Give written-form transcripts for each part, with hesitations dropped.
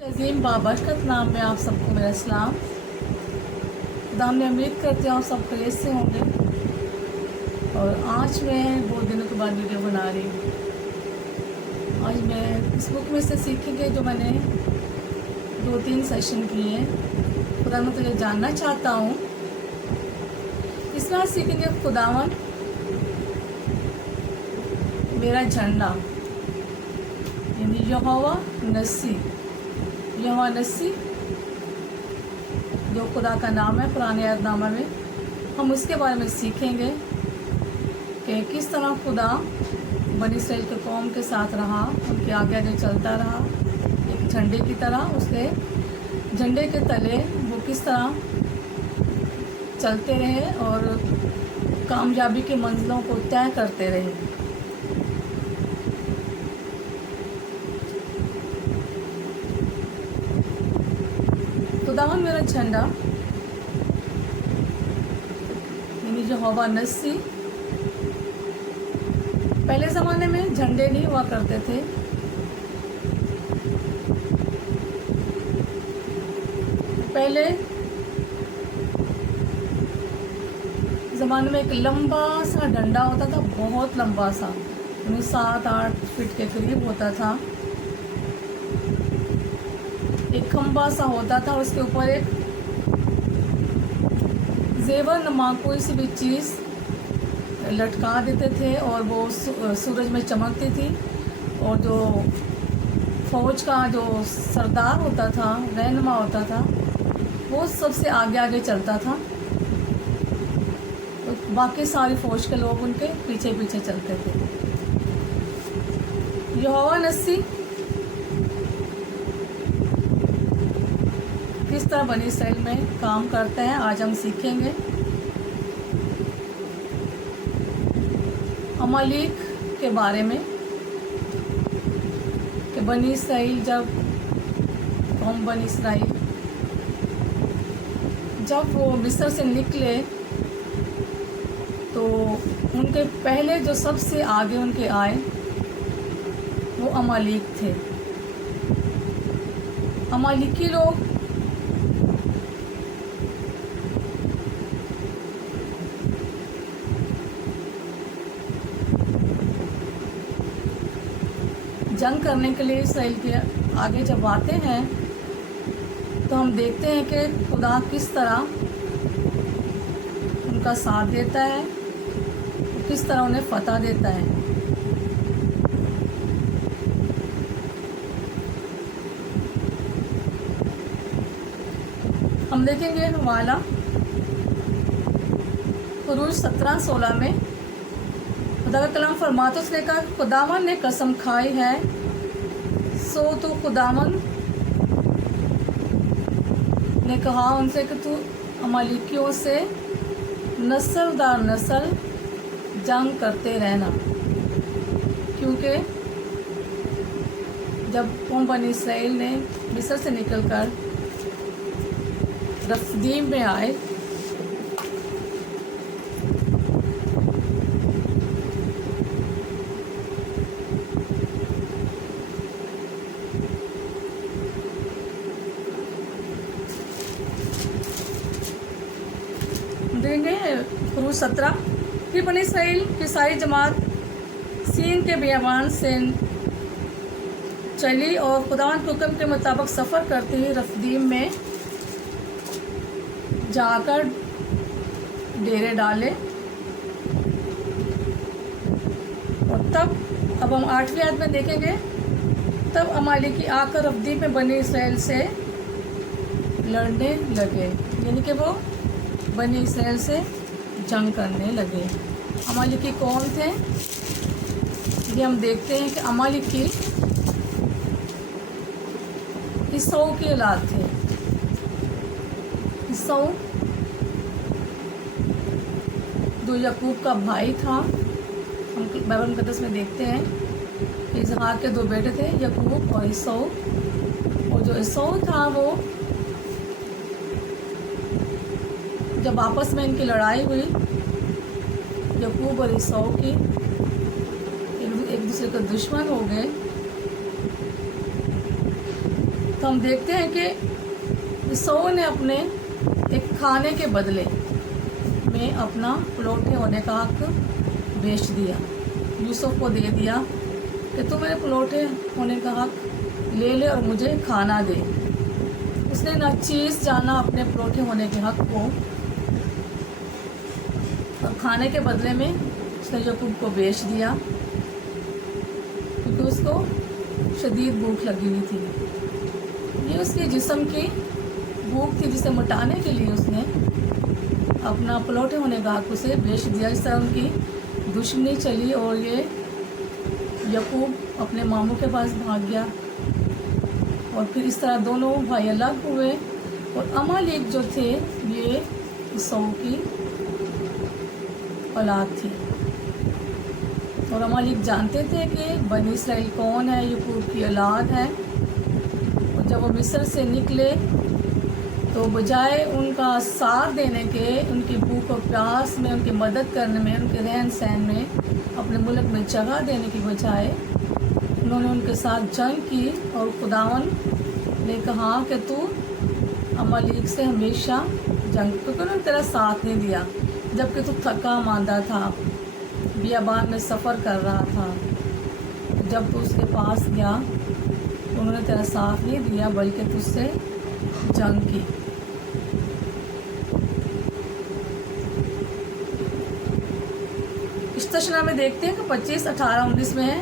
अजीम बाबरकत नाम में आप सबको मेरा सलाम। खुदा मैं उम्मीद करती हूँ आप सब खैरियत से होंगे। और आज मैं बहुत दिनों के बाद वीडियो बना रही हूँ। आज मैं इस बुक में से सीखेंगे जो मैंने 2-3 सेशन किए हैं। खुदा मैं तुझे जानना चाहता हूँ। इसमें आज सीखेंगे खुदावन मेरा झंडा, यानी यहोवा नसी। यहोवा नसी जो खुदा का नाम है पुराने यादनामा में, हम उसके बारे में सीखेंगे कि किस तरह खुदा बनी इसराइल के कौम के साथ रहा, उनके आगे आगे चलता रहा एक झंडे की तरह। उसके झंडे के तले वो किस तरह चलते रहे और कामयाबी की मंजिलों को तय करते रहे। खुदावन मेरा झंडा यानी यहोवा नसी। पहले ज़माने में झंडे नहीं हुआ करते थे। पहले ज़माने में एक लंबा सा डंडा होता था, बहुत लंबा सा, 7-8 फीट के करीब होता था। एक खंबा सा होता था, उसके ऊपर एक जेवर नुमा कोई सी भी चीज़ लटका देते थे और वो सूरज में चमकती थी। और जो फौज का जो सरदार होता था, रहनुमा होता था, वो सबसे आगे आगे चलता था, तो बाकी सारी फौज के लोग उनके पीछे पीछे चलते थे। यहोवा नसी किस तरह बनी इसराइल में काम करते हैं आज हम सीखेंगे। अमालेक के बारे में कि बनी इसराइल कौम बनी इसराइल जब वो मिस्र से निकले तो उनके पहले जो सबसे आगे उनके आए वो अमालेक थे। अमालेकी लोग जंग करने के लिए इसराइल के आगे जब आते हैं तो हम देखते हैं कि खुदा किस तरह उनका साथ देता है, किस तरह उन्हें फतह देता है। हम देखेंगे हवाला खुरूज 17-16 में खुदा का कलाम फरमाता, उसने कहा खुदावन ने कसम खाई है सो तो खुदावन ने कहा उनसे कि तू अमालेकियों से नस्ल दर नस्ल जंग करते रहना। क्योंकि जब कौम बनी इसराइल ने मिस्र से निकलकर रफदीम में आए देंगे खुरूज 17। फिर बनी इसराइल की सारी जमात सीन के बियाबान से चली और खुदावन के हुक्म के मुताबिक सफ़र करते हुए रफदीम में जाकर डेरे डाले। और तब अब हम 8वीं आयत में देखेंगे, तब अमालेकी आकर रफदीम में बनी इसराइल से लड़ने लगे, यानी कि वो बनी इसराइल से जंग करने लगे। अमालेकी कौन थे ये हम देखते हैं कि अमालेकी ईसाऊ की औलाद थे। ईसाऊ जो याकूब का भाई था। हम बाइबल मुकद्दस में देखते हैं कि इसहाक के 2 बेटे थे, याकूब और ईसाऊ। और जो ईसाऊ था वो जब आपस में इनकी लड़ाई हुई याकूब और ईसाऊ की, एक दूसरे के दुश्मन हो गए, तो हम देखते हैं कि सौ ने अपने एक खाने के बदले में अपना पलौठे होने का हक बेच दिया, यूसुफ को दे दिया कि तू मेरे पलौठे होने का हक ले ले और मुझे खाना दे। उसने ना चीज़ जाना अपने पलौठे होने के हक को, और खाने के बदले में उसने याकूब को बेच दिया, क्योंकि उसको शदीद भूख लगी हुई थी। ये उसके जिस्म की भूख थी जिसे मिटाने के लिए उसने अपना पलौठे होने का हक उसे बेच दिया। इस तरह उनकी दुश्मनी चली और ये याकूब अपने मामू के पास भाग गया, और फिर इस तरह दोनों भाई अलग हुए। और अमालेक जो थे ये सौ की औलाद थी, और अमालेक जानते थे कि बनी इसराइल कौन है, याकूब की औलाद है। और जब वो मिस्र से निकले तो बजाय उनका साथ देने के, उनकी भूख और प्यास में उनकी मदद करने में, उनके रहन सहन में, अपने मुल्क में जगह देने की बजाय उन्होंने उनके साथ जंग की। और खुदावन ने कहा कि तू अमालेक से हमेशा जंग, क्योंकि उन्होंने तेरा साथ नहीं दिया जबकि तू थका मांदा था, बियाबान में सफ़र कर रहा था। जब तू उसके पास गया तो उन्होंने तेरा साथ नहीं दिया बल्कि तुझसे जंग की। इस्तिशना में देखते हैं कि 25, 18, 19 में है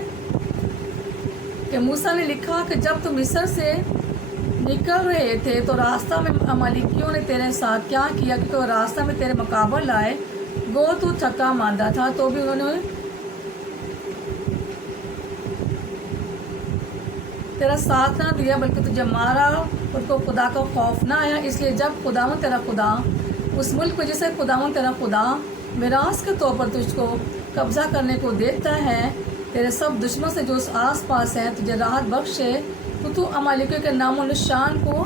कि मूसा ने लिखा कि जब तुम मिस्र से निकल रहे थे तो रास्ता में अमालेकियों ने तेरे साथ क्या किया, क्योंकि वो रास्ता में तेरे मुकाबले आए। गो तू थका मांदा था तो भी उन्होंने तेरा साथ ना दिया बल्कि तुझे मारा, उनको खुदा का खौफ ना आया। इसलिए जब खुदावन तेरा खुदा उस मुल्क में जिसे खुदावन तेरा खुदा मिरास के तौर पर तुझको कब्जा करने को देता है, तेरे सब दुश्मनों से जो उस आस पास हैं तुझे राहत बख्शे, तो तू अमालेकियों के नामो निशान को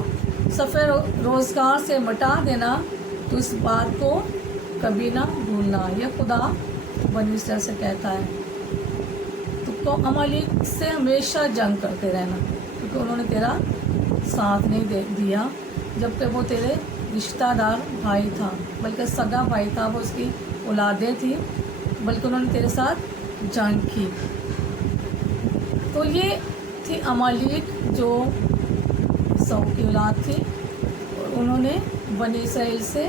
सफ़े रोज़गार से मिटा देना। तो इस बात को कभी ना भूलना। यह खुदा बनी इसराइल से कहता है तो अमालेक से हमेशा जंग करते रहना, क्योंकि उन्होंने तेरा साथ नहीं दिया जबकि वो तेरे रिश्तेदार भाई था, बल्कि सगा भाई था, वो उसकी औलादें थी, बल्कि उन्होंने तेरे साथ जंग की। तो ये थी अमालेक जो सौ की औलाद थी, और उन्होंने बनी इसराइल से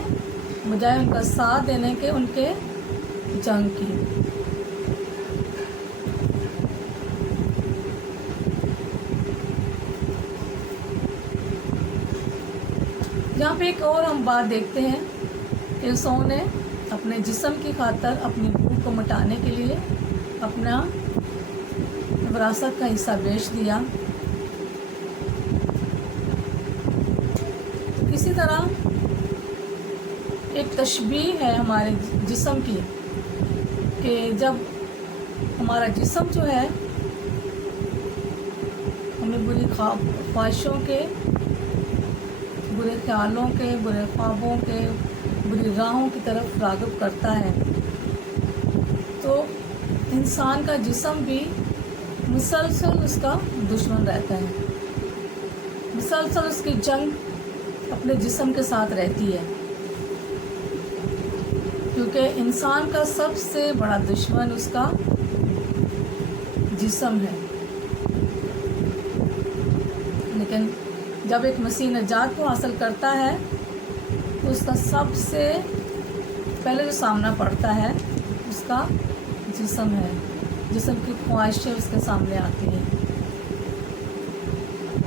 बजाय उनका साथ देने के उनके जंग की। यहाँ पे एक और हम बात देखते हैं कि सौ ने अपने जिस्म की खातर अपनी भूख को मिटाने के लिए अपना विरासत का हिस्सा बेच दिया। इसी तरह एक तशबीह है हमारे जिस्म की कि जब हमारा जिस्म जो है हमें बुरी ख्वाहिशों के, बुरे ख्यालों के, बुरे ख्वाबों के, बुरी राहों की तरफ राग़िब करता है, तो इंसान का जिस्म भी मुसलसल उसका दुश्मन रहता है। मुसलसल उसकी जंग अपने जिस्म के साथ रहती है, क्योंकि इंसान का सबसे बड़ा दुश्मन उसका जिस्म है। लेकिन जब एक मसीह नजात को हासिल करता है तो उसका सबसे पहले जो सामना पड़ता है उसका जिस्म है। जिस्म की ख्वाहिशें उसके सामने आती हैं।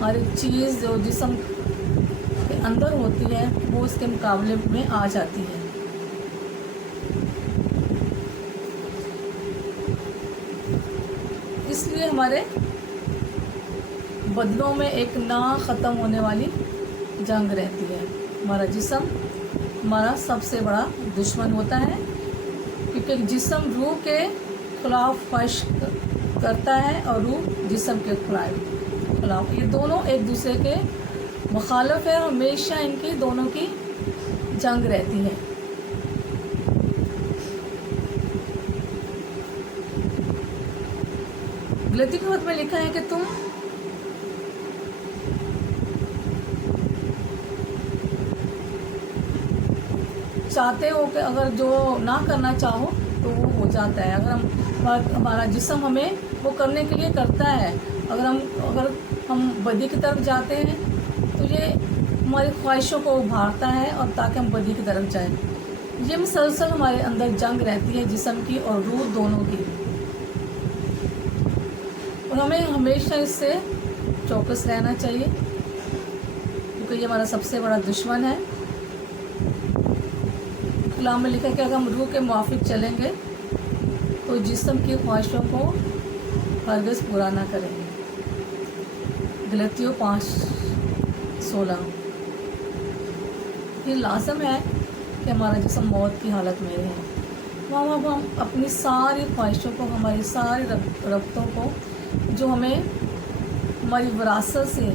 हर एक चीज़ जो जिस्म के अंदर होती है वो उसके मुकाबले में आ जाती है। इसलिए हमारे बदनों में एक ना ख़त्म होने वाली जंग रहती है। हमारा जिस्म हमारा सबसे बड़ा दुश्मन होता है, क्योंकि जिस्म रूह के खिलाफ ख्वाहिश करता है और रूह जिस्म के खिलाफ, ये दोनों एक दूसरे के मुखालिफ है। हमेशा इनकी दोनों की जंग रहती है। गलती के वक्त में लिखा है कि तुम चाहते हो कि अगर जो ना करना चाहो तो वो हो जाता है। अगर हमारा जिस्म हमें वो करने के लिए करता है। अगर हम बदी की तरफ जाते हैं तो ये हमारी ख्वाहिशों को उभारता है और ताकि हम बदी की तरफ जाएं। ये मुसलसल हमारे अंदर जंग रहती है जिस्म की और रूह दोनों की, और हमें हमेशा इससे चौकस रहना चाहिए क्योंकि ये हमारा सबसे बड़ा दुश्मन है। कलाम में लिखा है कि अगर हम रूह के मुआफिक चलेंगे तो जिस्म की ख्वाहिशों को हरगिज़ पूरा ना करेंगे। गलतियों 5:16। ये लाजम है कि हमारा जिस्म मौत की हालत में रहे। वहाँ हम अपनी सारी ख्वाहिशों को, हमारी सारी रब्तों को जो हमें हमारी विरासत से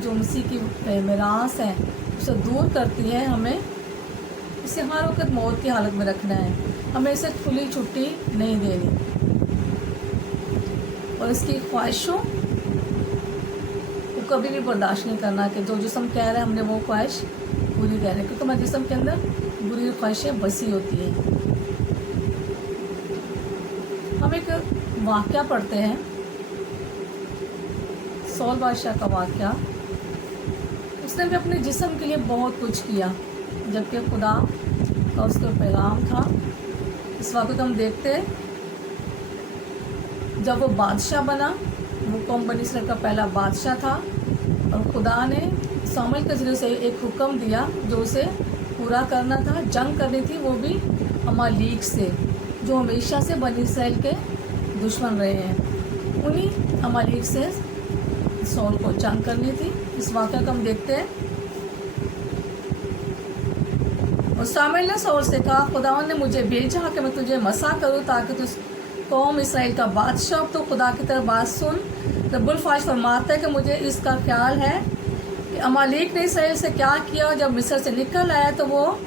जो मसीह की मिरास है उसे दूर करती है, हमें इसे हर वक्त मौत की हालत में रखना है। हमें इसे खुली छुट्टी नहीं देनी और इसकी ख्वाहिशों को कभी भी बर्दाश्त नहीं करना कि जो जिस्म कह रहा है हमने वो ख्वाहिश पूरी करनी, क्योंकि हमारे जिस्म के अंदर बुरी ख्वाहिशें बसी होती हैं। हम एक वाक़या पढ़ते हैं, सौल बादशाह का वाक़या। उसने भी अपने जिस्म के लिए बहुत कुछ किया, जबकि खुदा का उसका पैगाम था। इस वाक़े हम देखते हैं जब वो बादशाह बना, वो कौम बनी इसराइल का पहला बादशाह था और खुदा ने सामुएल के ज़रिए से एक हुक्म दिया जो उसे पूरा करना था। जंग करनी थी, वो भी अमालीक से, जो हमेशा से बनी इसराइल के दुश्मन रहे हैं। उन्हीं अमालीक से सौल को जंग करनी थी। इस वाक़े को हम देखते हैं। और सामुएल ने सौल से कहा, खुदावंद ने मुझे भेजा कि मैं तुझे मसा करूं ताकि तू कौम इसराइल का बादशाह। तो खुदा की तरफ बात सुन। रब्बुल फाश फरमाता है कि मुझे इसका ख्याल है कि अमालीक ने इसराइल से क्या किया। जब मिस्र से निकल आया तो वो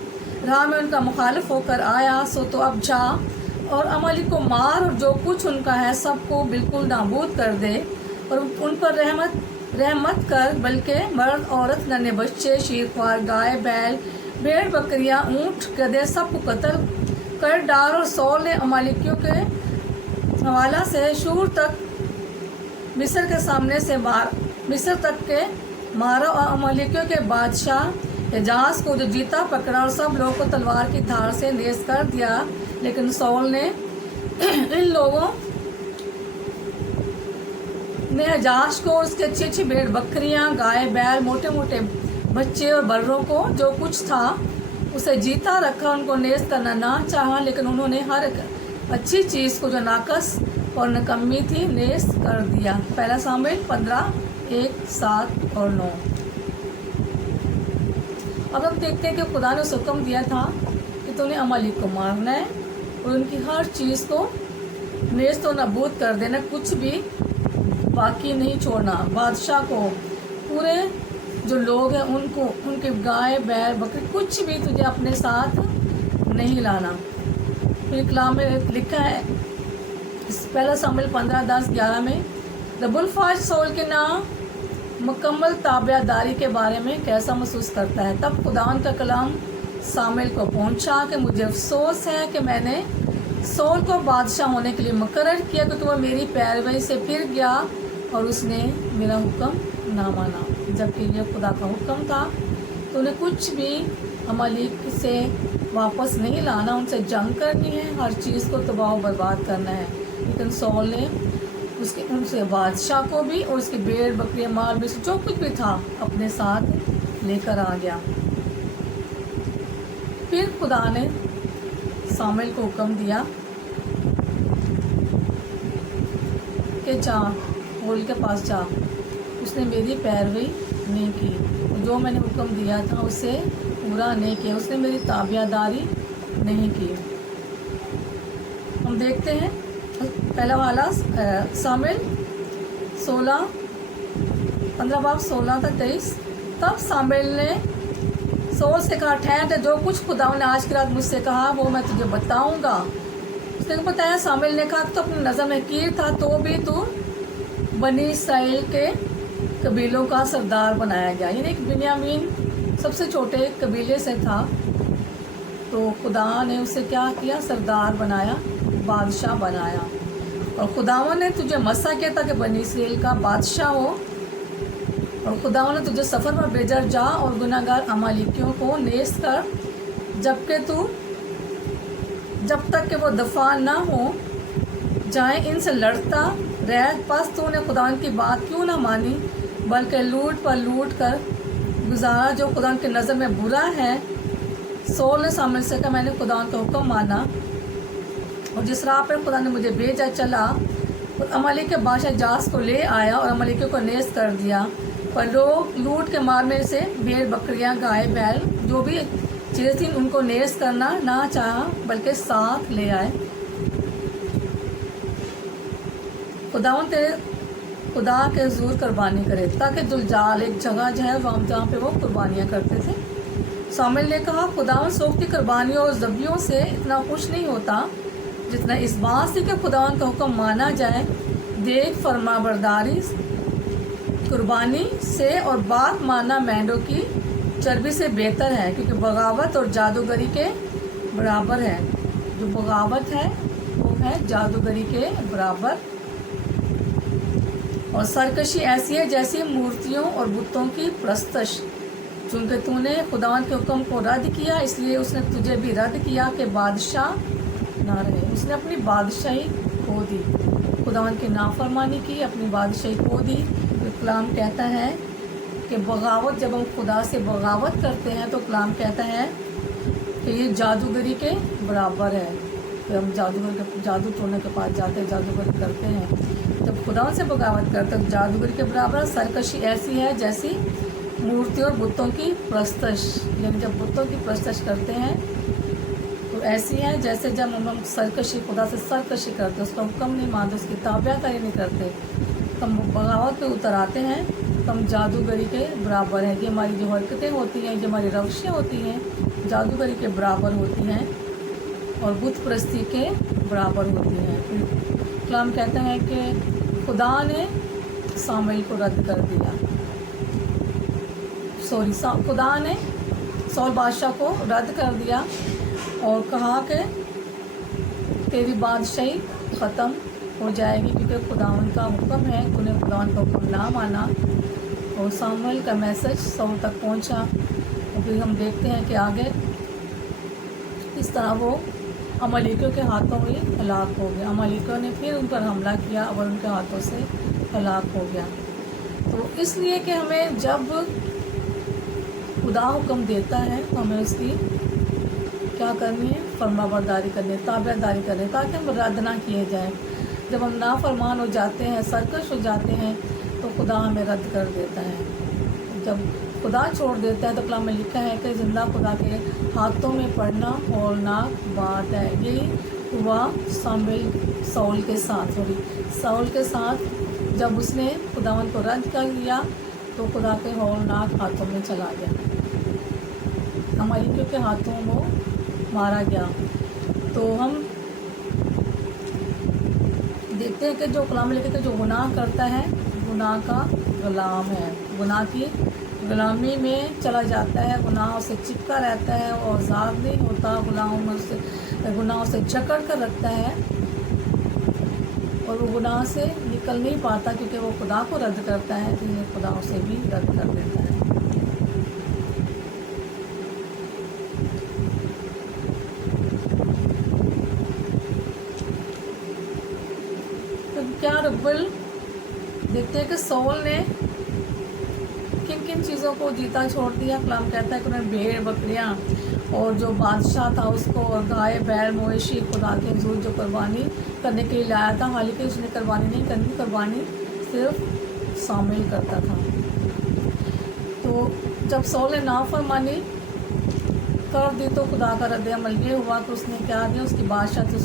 राह में उनका मुखालिफ होकर आया। सो तो अब जा और अमालीक को मार और जो कुछ उनका है सबको बिल्कुल नाबूद कर दे और उन पर रहमत कर, बल्कि मर्द औरत नन्हे बच्चे शीरख्वार गाय बैल भेड़ बकरियां ऊँट गधे सबको कत्ल कर डाल। और सौल ने अमालिकियों के हवाला से शूर तक मिस्र के सामने से मिस्र तक के मारा और अमालिकियों के बादशाह एजाज को जो जीता पकड़ा और सब लोगों को तलवार की धार से नेज़ कर दिया। लेकिन सौल ने इन लोगों ने एजाज को और उसके अच्छी अच्छी भेड़ बकरियां गाय बैल मोटे मोटे बच्चे और बर्रों को जो कुछ था उसे जीता रखा। उनको नेज़ करना ना चाहा, लेकिन उन्होंने हर एक अच्छी चीज़ को जो नाकस और नकम्मी थी नेज़ कर दिया। पहला सामुएल 15:1, 7 और 9। अब हम देखते हैं कि खुदा ने उस हुक्म दिया था कि तूने अमालिक को मारना है और उनकी हर चीज़ को नेज़ तो नबूद कर देना, कुछ भी बाकी नहीं छोड़ना। बादशाह को, पूरे जो लोग हैं उनको, उनके गाय बैल बकरी कुछ भी तुझे अपने साथ नहीं लाना। फिर कलाम में लिखा है पहला सामुएल 15:10-11 में, रब्बुल फाश सौल के नाम मुकम्मल ताबियादारी के बारे में कैसा महसूस करता है। तब खुदावंद का कलाम सामुएल को पहुंचा कि मुझे अफसोस है कि मैंने सौल को बादशाह होने के लिए मुकर्रर किया, क्योंकि वह मेरी पैरवी से फिर गया और उसने मेरा हुक्म ना माना। जबकि यह खुदा का हुक्म था तो उन्हें कुछ भी अमालिक से वापस नहीं लाना, उनसे जंग करनी है, हर चीज़ को तबाह बर्बाद करना है। लेकिन सौल ने उनसे बादशाह को भी और उसकी भेड़ बकरियां माल में जो कुछ भी था अपने साथ लेकर आ गया। फिर खुदा ने सामुएल को हुक्म दिया कि जा सौल के पास जा। उसने मेरी पैरवी नहीं की, जो मैंने हुक्म दिया था उसे पूरा नहीं किया, उसने मेरी ताबियादारी नहीं की। हम देखते हैं पहला वाला सामुएल 15:16-23। तब सामुएल ने सौल से कहा, ठहर, जो कुछ खुदा ने आज की रात मुझसे कहा वो मैं तुझे बताऊंगा। उसने बताया, सामुएल ने कहा तो अपनी नज़र में कीर था तो भी तू बनी इसराइल के कबीलों का सरदार बनाया गया। यानी कि बिन्यामीन सबसे छोटे कबीले से था تو خدا نے اسے کیا کیا؟ سردار بنایا، بادشاہ بنایا، اور خداوند نے تجھے مسا کیا تھا کہ بنی اسرائیل کا بادشاہ ہو، اور خداوند نے تجھے سفر پر بھیجا، جا اور گناہ گار عمالیکیوں کو نیست کر، جب تک کہ وہ دفاع نہ ہو جائیں، ان سے لڑتا رہ۔ پس تو نے خداوند کی بات کیوں نہ مانی، بلکہ لوٹ پر لوٹ کر گزارا، جو خداوند کی نظر میں برا ہے۔ سول نے ساموئیل سے کہا، میں نے خداوند کا حکم مانا اور جس راہ پر خدا نے مجھے بھیجا چلا، اور عمالیک کے بادشاہ جاس کو لے آیا اور عمالیکیوں کو نیست کر دیا، پر لوگ لوٹ کے مار میں سے بھیڑ بکریاں گائے بیل جو بھی چیز تھی ان کو نیست کرنا نہ چاہا، بلکہ ساتھ لے آئے۔ خداوند تیرے خدا کے حضور قربانی کرے، تاکہ جلجال ایک جگہ ہے جہاں پہ وہ قربانیاں کرتے تھے۔ ساموئیل نے کہا، خداوند سوکھتی قربانیوں اور ذبیحوں سے اتنا خوش نہیں ہوتا جتنا اس بات سے کہ خداوند کا حکم مانا جائے۔ دیکھ، فرما برداری قربانی سے اور بات ماننا مینڈوں کی چربی سے بہتر ہے، کیونکہ بغاوت اور جادوگری کے برابر ہے۔ جو بغاوت ہے وہ ہے جادوگری کے برابر، اور سرکشی ایسی ہے جیسی مورتیوں اور بتوں کی پرستش۔ چونکہ تو نے خداوند کے حکم کو رد کیا، اس لیے اس نے تجھے بھی رد کیا کہ بادشاہ نہ رہے۔ اس نے اپنی بادشاہی کھو دی، خداوند کی نافرمانی کی، اپنی بادشاہی کھو دی۔ کلام کہتا ہے کہ بغاوت، جب ہم خدا سے بغاوت کرتے ہیں تو کلام کہتا ہے کہ یہ جادوگری کے برابر ہے، کہ ہم جادو ٹونے کے پاس جاتے ہیں، جادوگری کرتے ہیں۔ جب خدا سے بغاوت کرتے ہیں جادوگری کے برابر۔ سرکشی ایسی ہے جیسی مورتیوں اور بتوں کی پرستش، یعنی جب بتوں کی پرستش کرتے ہیں تو ایسی ہے جیسے جب ہم سرکشی، خدا سے سرکشی کرتے، اس کا حکم نہیں مانتے، اس کی تابعداری نہیں کرتے، ہم بغاوت پہ اتر آتے ہیں، ہم جادوگری کے برابر ہیں۔ یہ ہماری جو حرکتیں ہوتی ہیں، یہ ہماری روشیں ہوتی ہیں، جادوگری کے برابر ہوتی ہیں اور بت پرستی کے برابر ہوتی ہیں۔ کلام کہتا ہے کہ خدا نے ساموئیل کو رد کر دیا، خدا نے سول بادشاہ کو رد کر دیا اور کہا کہ تیری بادشاہی ختم ہو جائے گی، کیونکہ خداوند کا حکم ہے، تو نے خداوند کا حکم نہ مانا۔ اور ساموئیل کا میسج سول تک پہنچا، اور پھر ہم دیکھتے ہیں کہ آگے اس طرح وہ عمالیکیوں کے ہاتھوں میں ہلاک ہو گیا۔ عمالیکیوں نے پھر ان پر حملہ کیا اور ان کے ہاتھوں سے ہلاک ہو گیا۔ تو اس لیے کہ ہمیں جب خدا حکم دیتا ہے تو ہمیں اس کی کیا کرنی ہے؟ فرما برداری کرنی ہے، تابع داری کرنی ہے، تاکہ ہم رد نہ کیے جائیں۔ جب ہم نافرمان ہو جاتے ہیں، سرکش ہو جاتے ہیں، تو خدا ہمیں رد کر دیتا ہے۔ جب خدا چھوڑ دیتا ہے تو کلام میں لکھا ہے کہ زندہ خدا کے ہاتھوں میں پڑنا ہولناک بات ہے۔ یہی ہوا سول کے ساتھ جب اس نے خداوند کو رد کر لیا تو خدا کے ہولناک ہاتھوں میں چلا گیا، عمالیکیوں کے ہاتھوں وہ مارا گیا۔ تو ہم دیکھتے ہیں کہ جو کلام لکھتے جو گناہ کرتا ہے، گناہ کا غلام ہے، گناہ کی غلامی میں چلا جاتا ہے، گناہوں سے چپکا رہتا ہے اور آزاد نہیں ہوتا، گناہوں سے جکڑ کر رکھتا ہے، اور وہ گناہ سے نکل نہیں پاتا، کیونکہ وہ خدا کو رد کرتا ہے، تو یہ خدا اسے بھی رد کر دیتا ہے۔ تو کیا ربل دیکھتے ہیں کہ سول نے کن کن چیزوں کو جیتا چھوڑ دیا۔ کلام کہتا ہے کہ انہوں نے بھیڑ بکریاں اور جو بادشاہ تھا اس کو، اور گائے بیل مویشی خدا کے حضور جو قربانی کرنے کے لیے لایا تھا، حالانکہ اس نے قربانی نہیں کرنی، قربانی صرف ساموئیل کرتا تھا۔ تو جب سول نے نافرمانی کر دی تو خدا کا رد عمل یہ ہوا کہ اس نے کیا دیا، اس کی بادشاہت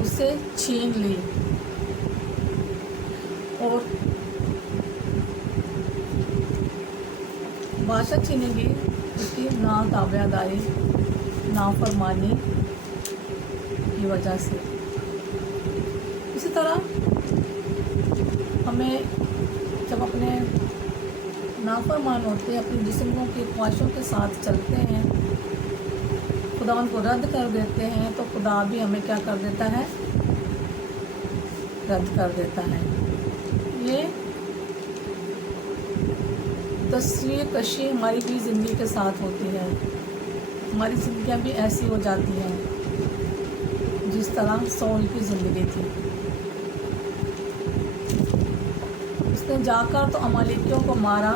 اس سے چھین لی، اور بادشاہ چھینے گی اس کی ناتابع داری، نافرمانی کی وجہ سے۔ اسی طرح ہمیں جب اپنے نافرمان ہوتے ہیں، اپنی جسموں کی خواہشوں کے ساتھ چلتے ہیں، खुदा उनको रद्द कर देते हैं तो खुदा भी हमें क्या कर देता है, रद्द कर देता है। ये तस्वीर कशी हमारी भी ज़िंदगी के साथ होती है। हमारी ज़िंदगियाँ भी ऐसी हो जाती हैं जिस तरह सौल की ज़िंदगी थी। उसने जाकर तो अमालेकियों को मारा,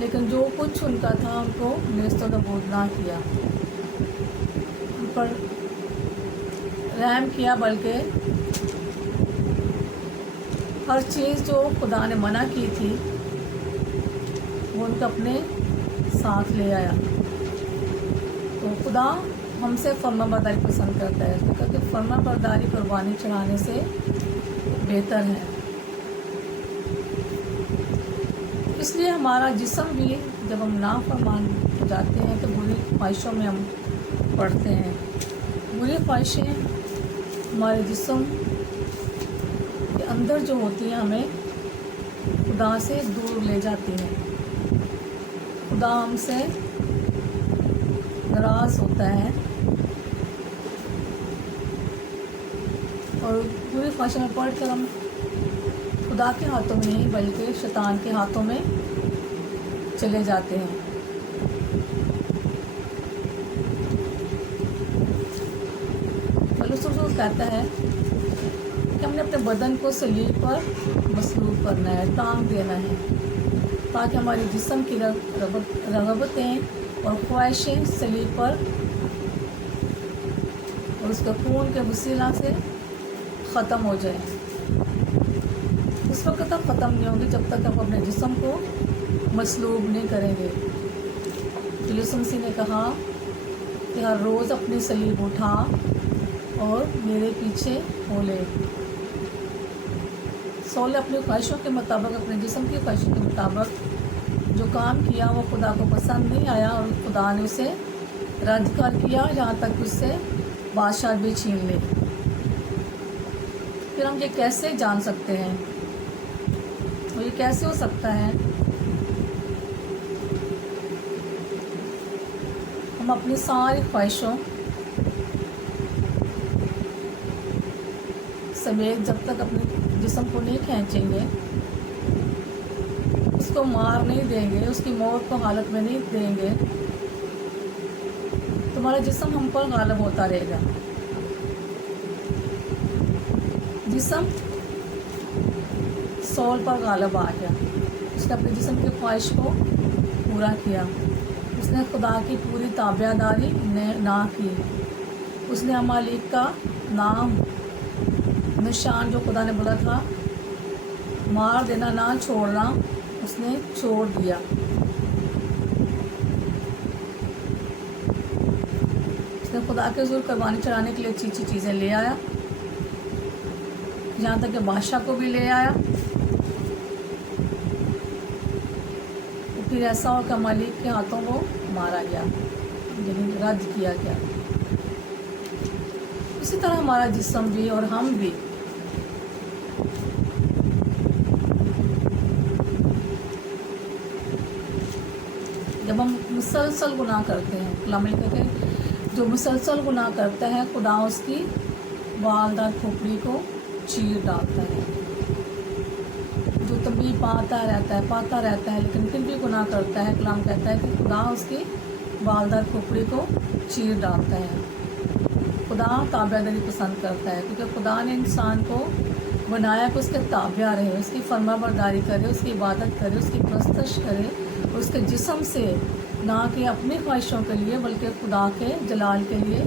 लेकिन जो कुछ उनका था उनको नेस्तनाबूद ना किया, उन पर रहम किया, बल्कि हर चीज़ जो खुदा ने मना की थी वो उनको अपने साथ ले आया। तो खुदा हमसे फर्माबरदारी पसंद करता है, क्योंकि फर्माबरदारी कुर्बानी चढ़ाने से बेहतर है। इसलिए हमारा जिस्म भी जब हम नाफरमान हो जाते हैं तो बुरी ख्वाहिशों में हम पड़ते हैं। बुरी ख्वाहिशें हमारे जिस्म के अंदर जो होती हैं हमें खुदा से दूर ले जाती हैं। खुदा हमसे नाराज़ होता है और बुरी ख्वाहिशों में पढ़कर हम खुदा के हाथों में नहीं बल्कि शैतान के हाथों में चले जाते हैं। पौलुस रसूल कहता है कि हमने अपने बदन को सलीब पर मसलूब करना है, टांग देना है, ताकि हमारे जिस्म की रग़बतें और ख्वाहिशें सलीब पर और उसके खून के वसीला से ख़त्म हो जाए। उस वक्त तक ख़त्म नहीं होंगी जब तक आप अपने जिस्म को मसलूब नहीं करेंगे। तो यीशु मसीह ने कहा कि हर रोज़ अपनी सलीब उठा और मेरे पीछे हो ले। सौल ने अपनी ख्वाहिशों के मुताबिक, अपने जिस्म की ख्वाहिशों के मुताबिक जो काम किया वो खुदा को पसंद नहीं आया और खुदा ने उसे रद्द कर किया, यहाँ तक उससे बादशाह भी छीन ले। फिर हम ये कैसे जान सकते हैं, तो ये कैसे हो सकता है? हम अपनी सारी ख्वाहिशों समेत जब तक अपने जिस्म को नहीं खींचेंगे, उसको मार नहीं देंगे, उसकी मौत को हालत में नहीं देंगे, तुम्हारा जिस्म हम पर गालिब होता रहेगा। जिस्म सौल पर गालिब आ गया। उसने अपने जिस्म की ख्वाहिश को पूरा किया। उसने खुदा की पूरी ताबेदारी ना की। उसने अमालेक का नाम निशान जो खुदा ने बोला था मार देना, ना छोड़ना, उसने छोड़ दिया। उसने खुदा के हुज़ूर कुर्बानी चढ़ाने के लिए अच्छी अच्छी चीज़ें ले आया, यहाँ तक कि बादशाह को भी ले आया। फिर ऐसा हो कि अमालेक के हाथों को मारा गया, यानी रद्द किया गया। इसी तरह हमारा जिस्म भी और हम भी जब हम मुसलसल गुनाह करते हैं, कलाम कहते हैं जो मुसलसल गुनाह करता है खुदा उसकी बालदार खोपड़ी को चीर डालता है। जो तभी पाता रहता है लेकिन फिर भी गुनाह करता है, कलाम कहता है कि खुदा उसकी बालदार खोपड़ी को चीर डालता है। खुदा ताबेदारी पसंद करता है, क्योंकि खुदा ने इंसान को बनाया कि उसके ताबिया रहे, उसकी फर्माबरदारी करे, उसकी इबादत करे, उसकी परस्तश करे, उसके जिस्म से, ना कि अपनी ख्वाहिशों के लिए बल्कि खुदा के जलाल के लिए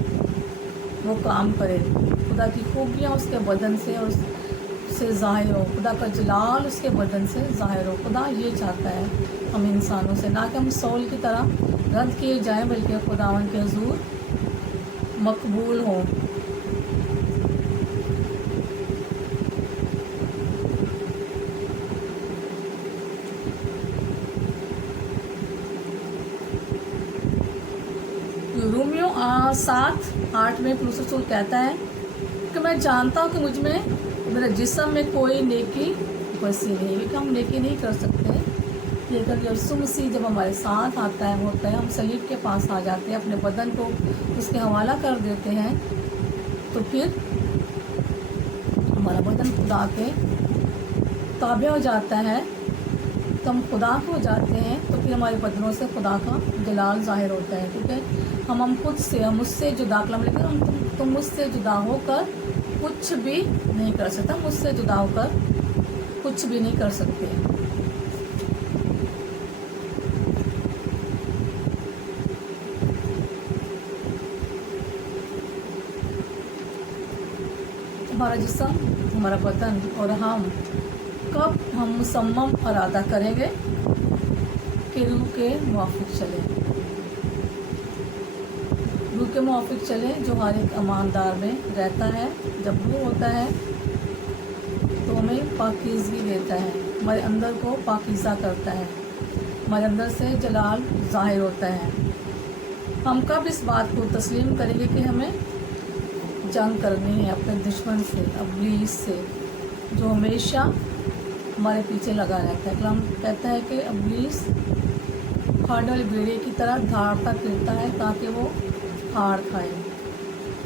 वो काम करे। खुदा की खूबियाँ उसके बदन से और उससे ज़ाहिर हो, खुदा का जलाल उसके बदन से ज़ाहिर हो। खुदा ये चाहता है हम इंसानों से, ना कि हम सौल की तरह रद्द किए जाएं बल्कि खुदावन के हुज़ूर मकबूल हों। रोमियो 7:8 में पौलुस रसूल कहता है कि मैं जानता हूँ कि मुझ में, मेरे जिस्म में कोई नेकी बसी नहीं, क्योंकि हम नेकी नहीं कर सकते लेकिन यीशु मसीह जब हमारे साथ आता है होता है, हम सलीब के पास आ जाते हैं, अपने बदन को उसके हवाला कर देते हैं, तो फिर हमारा बदन खुदा के ताबे हो जाता है, तो हम खुदा के हो जाते हैं, तो फिर हमारे बदनों से खुदा का जलाल ज़ाहिर होता है। क्योंकि हम खुद से, हम मुझसे जुदा, कलम लेकिन हम तुम मुझसे जुदा होकर कुछ भी नहीं कर सकता, मुझसे जुदा होकर कुछ भी नहीं कर सकते। हमारा जिस्म, हमारा बदन और हम कब हम मुसम्मम इरादा करेंगे कि रूह के मुआफिक चले, रूह के मुआफिक चले, जो हर एक ईमानदार में रहता है। जब रूह होता है तो हमें पाकीज़गी देता है, हमारे अंदर को पाकीज़ा करता है, हमारे अंदर से जलाल ज़ाहिर होता है। हम कब इस बात को तस्लीम करेंगे कि हमें जंग करनी है अपने दुश्मन से, इब्लीस से, जो हमेशा हमारे पीछे लगा रहता है। कलाम कहता है कि इब्लीस हाड़ वाले भेड़िए की तरह धाड़ता फिरता है ताकि वो हाड़ खाए।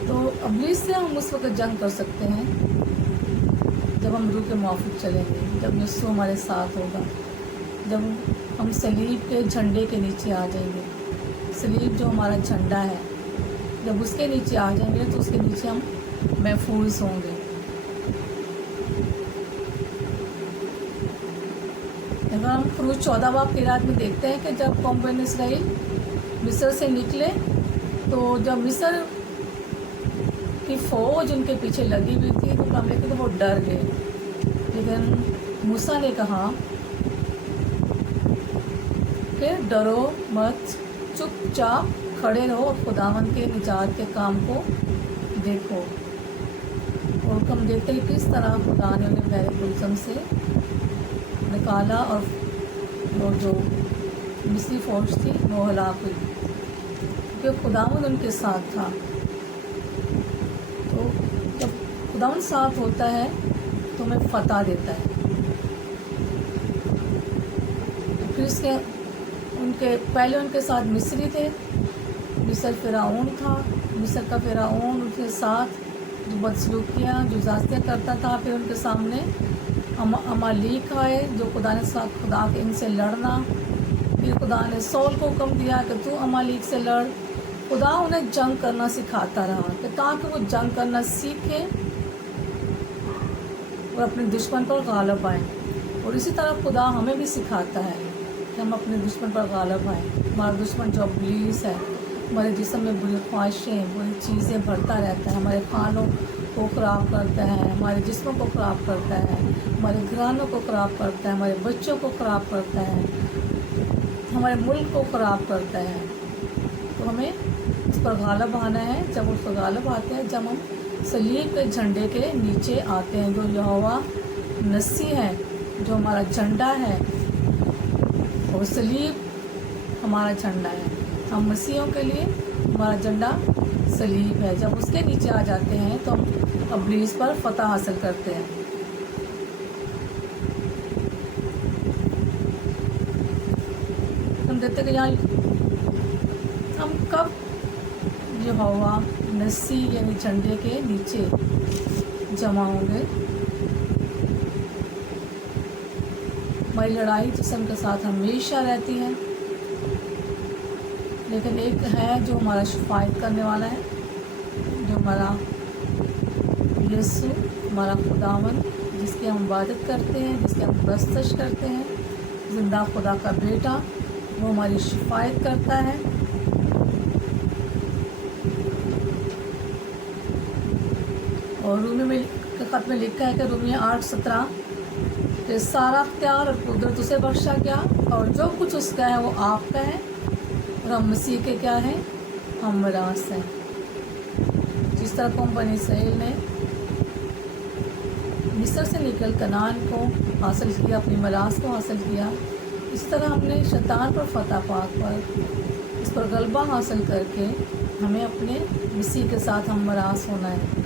तो इब्लीस से हम उस वक्त जंग कर सकते हैं जब हम रूह के मुआफिक चलेंगे, जब यीशु हमारे साथ होगा, जब हम सलीब के झंडे के नीचे आ जाएंगे। सलीब जो हमारा झंडा है, जब उसके नीचे आ जाएंगे तो उसके नीचे हम महफूज होंगे। अगर हम क्रूज 14 बाब की रात में देखते हैं कि जब कौम बनी इसराइल मिस्र से निकले, तो जब मिस्र की फौज उनके पीछे लगी हुई थी तो हम लेके तो वो डर गए। लेकिन मूसा ने कहा कि डरो मत, चुपचाप खड़े रहो और खुदावन के निजात के काम को देखो। और हम देखते हैं किस तरह खुदा ने उन्हें बहरे गुलशन से निकाला और वो जो मिस्री फौज थी वो हलाक हुई, क्योंकि खुदावन उनके साथ था। तो जब खुदावन साथ होता है तो हमें फतह देता है। फिर उसके उनके पहले उनके साथ मिस्री थे, मिस्र फ़िरौन था, मिस्र का फ़िरौन उनके साथ जो बदसलूकियाँ जो जास्तियाँ करता था। फिर उनके सामने अमालीक आए जो खुदा ने साथ खुदा के इनसे लड़ना। फिर खुदा ने सौल को हुक्म दिया कि तू अमालीक से लड़। खुदा उन्हें जंग करना सिखाता रहा कि ताकि वो जंग करना सीखे और अपने दुश्मन पर गालिब आए। और इसी तरह खुदा हमें भी सिखाता है कि हम अपने दुश्मन पर गालिब आएँ। हमारा दुश्मन जो इब्लीस है, हमारे जिस्म में बुरी ख्वाहिशें, बुरी चीज़ें भरता रहता है, हमारे खानों को ख़राब करता है, हमारे जिस्मों को ख़राब करता है, हमारे घरानों को ख़राब करता है, हमारे बच्चों को ख़राब करता है, हमारे मुल्क को ख़राब करता है। तो हमें उस पर गालिब आना है। जब उस पर गालिब आते हैं, जब हम सलीब के झंडे के नीचे आते हैं, जो यहोवा नसी है, जो हमारा झंडा है, और सलीब हमारा झंडा है। हम मसीहों के लिए हमारा झंडा सलीब है। जब उसके नीचे आ जाते हैं तो हम इब्लीस पर फतह हासिल करते हैं। हम देखते हैं कि यहाँ हम कब यहोवा नसी यानी झंडे के नीचे जमा होंगे। हमारी लड़ाई जिस्म के साथ हमेशा रहती है, लेकिन एक है जो हमारा शिफायत करने वाला है, जो हमारा यीशु, हमारा खुदावन, जिसकी हम इबादत करते हैं, जिसकी हम प्रस्तश करते हैं, ज़िंदा खुदा का बेटा, वो हमारी शिफायत करता है। और रूमी में ख़त में लिखा है कि रूमी 8:17 कि सारा अख्तियार और कुदरत उसे बख्शा गया और जो कुछ उसका है वो आपका है, और हम मसीह के क्या हैं, हम मिरास हैं। जिस तरह कौम बनी इसराइल ने मिस्र से निकल कनान को हासिल किया, अपनी मिरास को हासिल किया, इस तरह हमने शैतान पर फतह पाक पर इस पर गलबा हासिल करके हमें अपने मसीह के साथ हम मिरास होना है।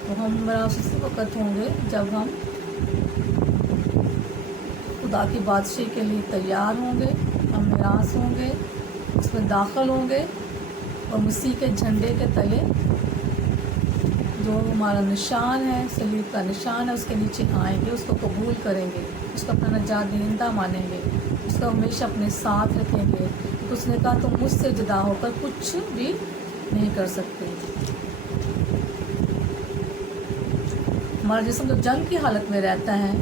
तो हम मिरास उस वक़्त होंगे जब हम خدا کی بادشاہی کے لیے تیار ہوں گے، ہم میراث ہوں گے، اس میں داخل ہوں گے، اور مسیح کے جھنڈے کے تلے جو ہمارا نشان ہے، صلیب کا نشان ہے، اس کے نیچے آئیں گے، اس کو قبول کریں گے، اس کو اپنا نجات دہندہ مانیں گے، اس کو ہمیشہ اپنے ساتھ رکھیں گے۔ اس نے کہا تم مجھ سے جدا ہو کر کچھ بھی نہیں کر سکتے۔ ہمارا جسم تو جنگ کی حالت میں رہتا ہے،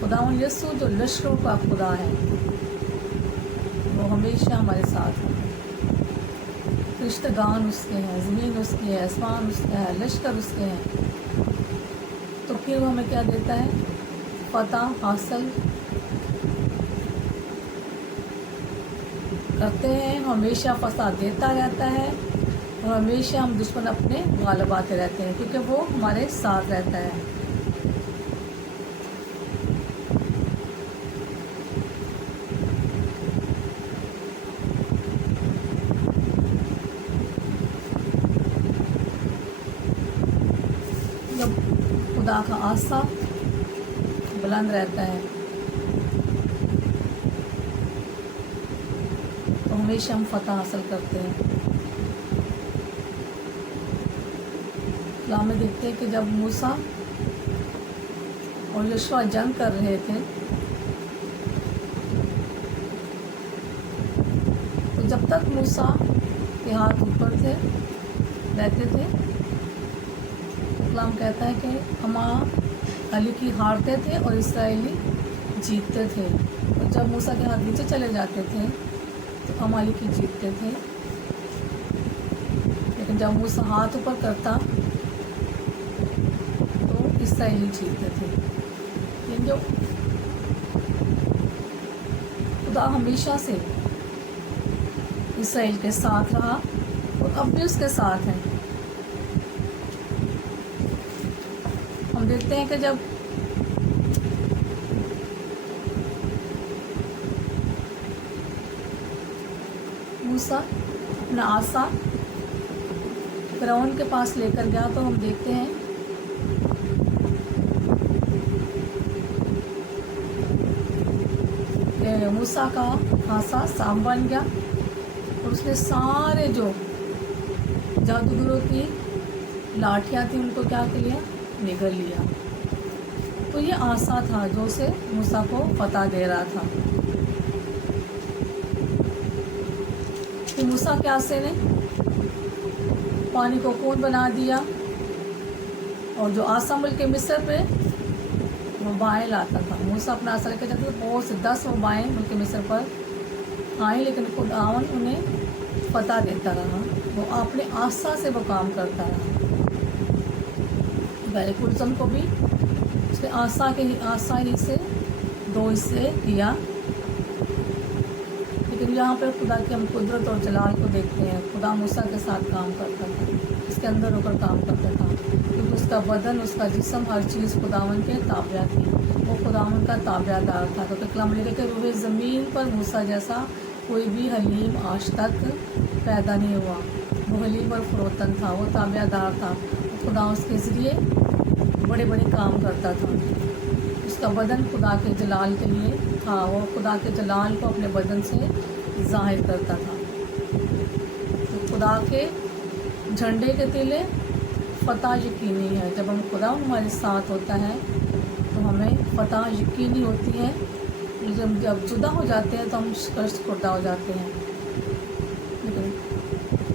خداوند یسوع جو لشکروں کا خدا ہے وہ ہمیشہ ہمارے ساتھ ہے۔ فرشتگان اس کے ہیں، زمین اس کی ہے، آسمان اس کا ہے، لشکر اس کے ہیں۔ تو پھر وہ ہمیں کیا دیتا ہے؟ فتح حاصل کرتے ہیں، ہمیشہ فساد دیتا رہتا ہے، اور ہمیشہ ہم دشمن اپنے غالب آتے رہتے ہیں، کیونکہ وہ ہمارے ساتھ رہتا ہے۔ جب خدا کا آسا بلند رہتا ہے تو ہمیشہ ہم فتح حاصل کرتے ہیں۔ کلام میں دیکھتے ہیں کہ جب موسیٰ اور یشوع جنگ کر رہے تھے تو جب تک موسیٰ کے ہاتھ اوپر رہتے تھے تو کلام کہتا ہے کہ علی کی ہارتے تھے اور اسرائیلی جیتتے تھے، اور جب موسیٰ کے ہاتھ نیچے چلے جاتے تھے تو علی کی جیتتے تھے۔ لیکن جب موسیٰ ہاتھ اوپر کرتا تو اسرائیلی جیتتے تھے۔ لیکن جو خدا ہمیشہ سے اسرائیل کے ساتھ رہا اور اب بھی اس کے ساتھ ہے۔ ہم دیکھتے ہیں کہ جب موسیٰ اپنا عصا فرعون کے پاس لے کر گیا تو ہم دیکھتے ہیں کہ موسیٰ کا عصا سانپ بن گیا، اور اس نے سارے جو جادوگروں کی لاٹھیاں تھیں ان کو کیا کر لیا؟ نگل لیا۔ تو یہ عصا تھا جو اسے موسیٰ کو فتح دے رہا تھا۔ موسیٰ کے عصے نے پانی کو خون بنا دیا، اور جو عصا ملک مصر پہ وبائیں لاتا تھا، موسیٰ اپنا عصا لے کے جاتے تھے، بہت سے 10 وبائیں ملک مصر پر آئیں، لیکن خداوند انہیں فتح دیتا رہا، وہ اپنے عصا سے وہ کام کرتا رہا۔ بیلقدسم کو بھی اس کے عصا ہی سے 2 حصے کیا، لیکن یہاں پر خدا کی ہم قدرت اور جلال کو دیکھتے ہیں۔ خدا موسیٰ کے ساتھ کام کرتا تھا، اس کے اندر ہو کر کام کرتا تھا، کیونکہ اس کا بدن، اس کا جسم، ہر چیز خداوند کے تابع تھی، وہ خداوند کا تابع دار تھا۔ کیونکہ کلام لکھا کہ روئے زمین پر موسیٰ جیسا کوئی بھی حلیم آج تک پیدا نہیں ہوا۔ وہ حلیم اور فروتن تھا، وہ تابع دار تھا، خدا اس کے ذریعے بڑے بڑے کام کرتا تھا۔ اس کا بدن خدا کے جلال کے لیے تھا، وہ خدا کے جلال کو اپنے بدن سے ظاہر کرتا تھا۔ تو خدا کے جھنڈے کے تلے فتح یقینی ہے۔ جب خدا ہمارے ساتھ ہوتا ہے تو ہمیں فتح یقینی ہوتی ہے، جب جدا ہو جاتے ہیں تو ہم شکست خوردہ ہو جاتے ہیں۔ لیکن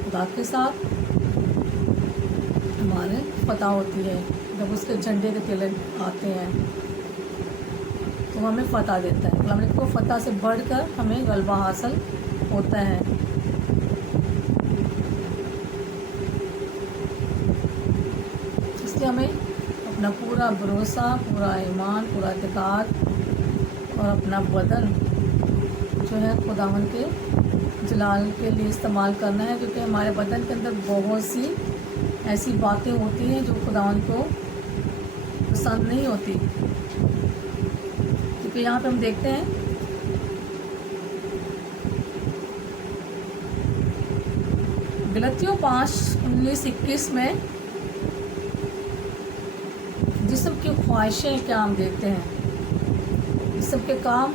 خدا کے ساتھ ہمارے فتح ہوتی ہے، جب اس کے جھنڈے کے تلے آتے ہیں تو ہمیں فتح دیتا ہے۔ کلام کو فتح سے بڑھ کر ہمیں غلبہ حاصل ہوتا ہے۔ اس لیے ہمیں اپنا پورا بھروسہ، پورا ایمان، پورا اعتقاد اور اپنا بدن جو ہے خداوند کے جلال کے لیے استعمال کرنا ہے، کیونکہ ہمارے بدن کے اندر بہت سی ایسی باتیں ہوتی ہیں جو خداوند کو پسند نہیں ہوتی۔ کیونکہ یہاں پہ ہم دیکھتے ہیں غلطیوں 5:19-21 میں جسم کی خواہشیں کیا ہم دیکھتے ہیں जिस्म के काम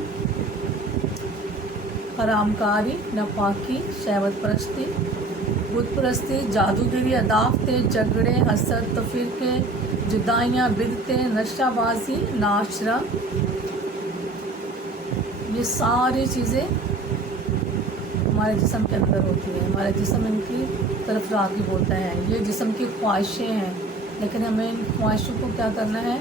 हरामकारी, नापाकी, शहवत परस्ती, बुत परस्ती, जादूगरी, अदावतें, झगड़े, हसद, तफरीके, जुदाइयाँ, बिदतें, नशाबाजी, नाशरा, ये सारी चीज़ें हमारे जिस्म के अंदर होती है। हमारा जिस्म इनकी तरफ रागी बोलता है। ये जिस्म की ख्वाहिशें हैं, लेकिन हमें इन ख्वाहिशों को क्या करना है,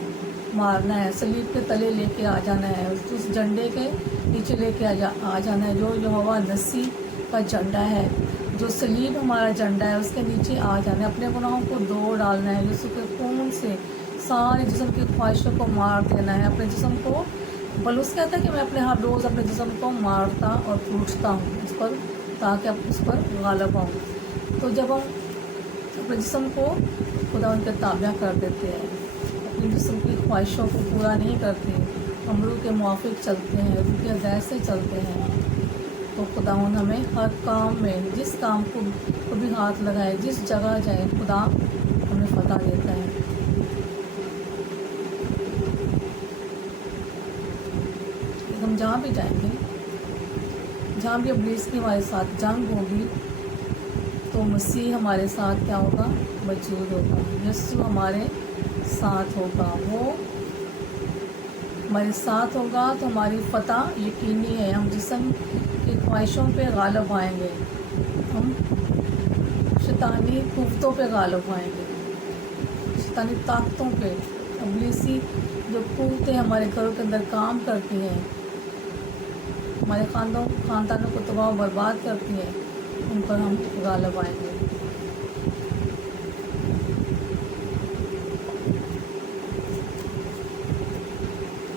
मारना है, सलीब के तले लेके आ जाना है, उस झंडे के नीचे लेके आ जाना है। जो यहोवा नसी का झंडा है, जो सलीब हमारा झंडा है, उसके नीचे आ जाना है। अपने गुनाहों को दो डालना है, यीशु के खून से सारी जिस्म की ख्वाहिशों को मार देना है। अपने जिस्म को बलूस कहता है कि मैं अपने हर रोज़ अपने जिस्म को मारता और टूटता हूँ उस पर, ताकि अब उस पर गालिब आऊँ। तो जब हम अपने जिस्म को खुदा उनके ताबिया कर देते हैं, अपनी जिस्म की ख्वाहिशों को पूरा नहीं करते, अमरों के मुआफिक चलते हैं, उनके हदायत से चलते हैं, तो खुदा हमें हर काम में, जिस काम को भी हाथ लगाए, जिस जगह जाए, खुदा हमें फतह देता है। हम जहाँ भी जाएंगे, जहाँ भी इब्लीस की हमारे साथ जंग होगी, तो मसीह हमारे साथ क्या होगा, मौजूद होगा। यीशु हमारे साथ होगा, वो हमारे साथ होगा, तो हमारी फतह यकीनी है। हम जिस्म की ख्वाहिशों पे गालिब आएंगे, हम शैतानी कुव्वतों पे गालिब आएंगे, शैतानी ताकतों पे, इब्लीसी जो कुव्वतें हमारे घरों के अंदर काम करती हैं, हमारे खानदानों को तबाह बर्बाद करती है, उन पर हम गालिब आएंगे।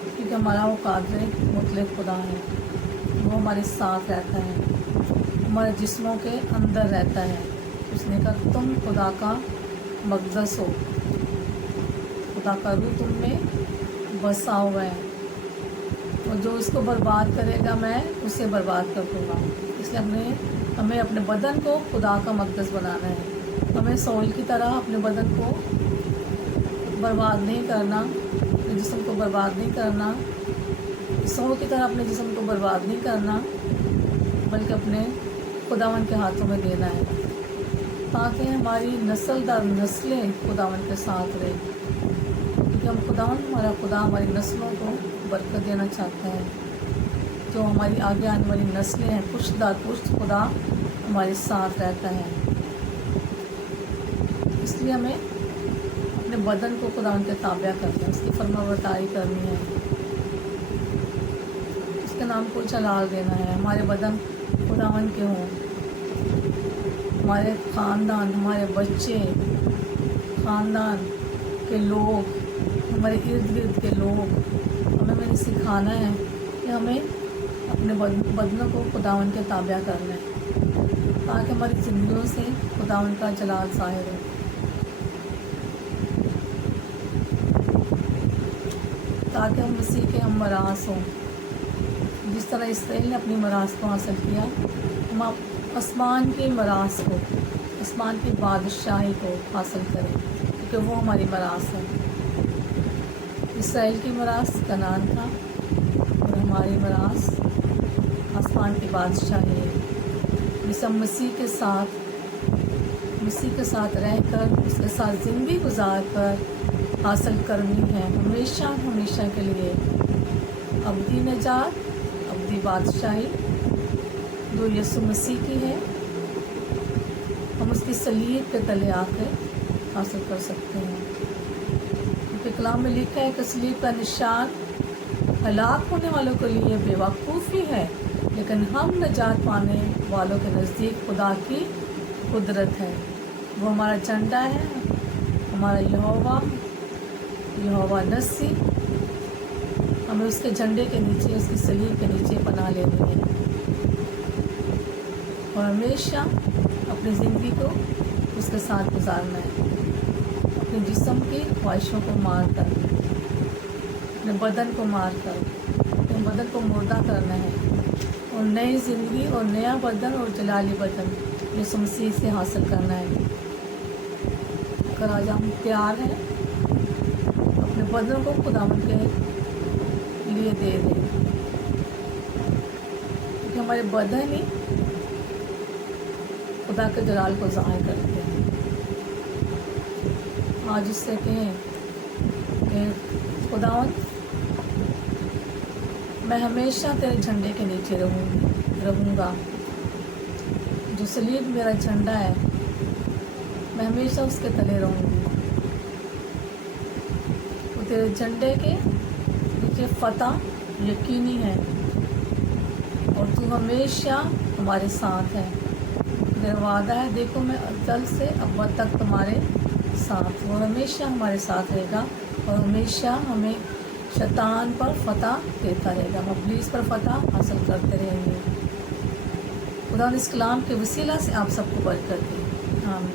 क्योंकि हमारा वो कादिर मुतलक खुदा है, वो हमारे साथ रहता है, हमारे जिस्मों के अंदर रहता है। उसने कहा तुम खुदा का मक़दस हो, खुदा का रूह तुम में बसा हुआ है, और जो इसको बर्बाद करेगा मैं उसे बर्बाद कर दूँगा। इसलिए हमें अपने बदन को खुदा का मक़दस बनाना है। हमें सौल की तरह अपने बदन को बर्बाद नहीं करना, अपने जिस्म को बर्बाद नहीं करना, सौल की तरह अपने जिस्म को बर्बाद नहीं करना, बल्कि अपने खुदावन के हाथों में देना है, ताकि हमारी नस्ल दर नस्लें खुदावन के साथ रहे। क्योंकि हम खुदावन, हमारा खुदा हमारी नस्लों को बरकत देना चाहता है। जो हमारी आगे आने वाली नस्लें हैं, पुश्त दर पुश्त खुदा हमारे साथ रहता है। इसलिए हमें अपने बदन को खुदा उनके ताबिया करना है, उसकी फरमाबरदारी करनी है, उसके नाम को जलाल देना है। हमारे बदन खुदावन के हों, हमारे ख़ानदान, हमारे बच्चे, ख़ानदान के लोग, हमारे इर्द गिर्द के लोग, हमें सिखाना है कि हमें अपने बदनों को खुदावन के ताबिया करना है, ताकि हमारी ज़िंदगियों से खुदावन का जलाल ज़ाहिर हो, ताकि हम मसीह के हम मरास हों। जिस तरह इसराइल ने अपनी मरास को हासिल किया, हम आसमान की मरास को, आसमान की बादशाही को हासिल करें, क्योंकि वो हमारी मरास है। इसराइल की मरास कनान था, और हमारी मरास आसमान की बादशाही है। जिसे हम मसीह के साथ रहकर, उसके साथ ज़िंदगी गुजार कर हासिल करनी है, हमेशा हमेशा के लिए अब्दी निजात, अब्दी बादशाही जो यीशु मसीह की है। हम उसकी सलीब के तले आकर हासिल कर सकते हैं, क्योंकि कलाम में लिखा है कि सलीब का निशान हलाक होने वालों के लिए बेवकूफ़ी है, लेकिन हम नजात पाने वालों के नज़दीक खुदा की कुदरत है। वो हमारा झंडा है, हमारा यहोवा नसी। हमें उसके झंडे के नीचे, उसकी सलीब के नीचे पनाह लेनी है, और हमेशा अपनी ज़िंदगी को उसके साथ गुजारना है, अपने जिस्म की ख्वाहिशों को मार कर, अपने बदन को मार कर, अपने बदन को मुर्दा करना है, और नई ज़िंदगी और नया बदन और जलाली बदन यीशु मसीह से हासिल करना है। अगर आज हम तैयार हैं, अपने बदन को खुदावंद के लिए दे दें। हमारे बदन ही खुदा के जलाल को ज़ाहिर करते हैं। आज उससे कहें कि खुदावंद, मैं हमेशा तेरे झंडे के नीचे रहूँगा। जो सलीब मेरा झंडा है, मैं हमेशा उसके तले रहूँगी। वो तेरे झंडे के नीचे फतह यकीनी है और तू हमेशा हमारे साथ है। तेरा वादा है, देखो मैं अज़ल से अब तक तुम्हारे साथ हूँ, और हमेशा हमारे साथ रहेगा और हमेशा हमें शैतान पर फतह देता रहेगा, हम इब्लीस पर फतह हासिल करते रहेंगे। खुदा इस कलाम के वसीला से आप सबको बरकत दे। आमीन।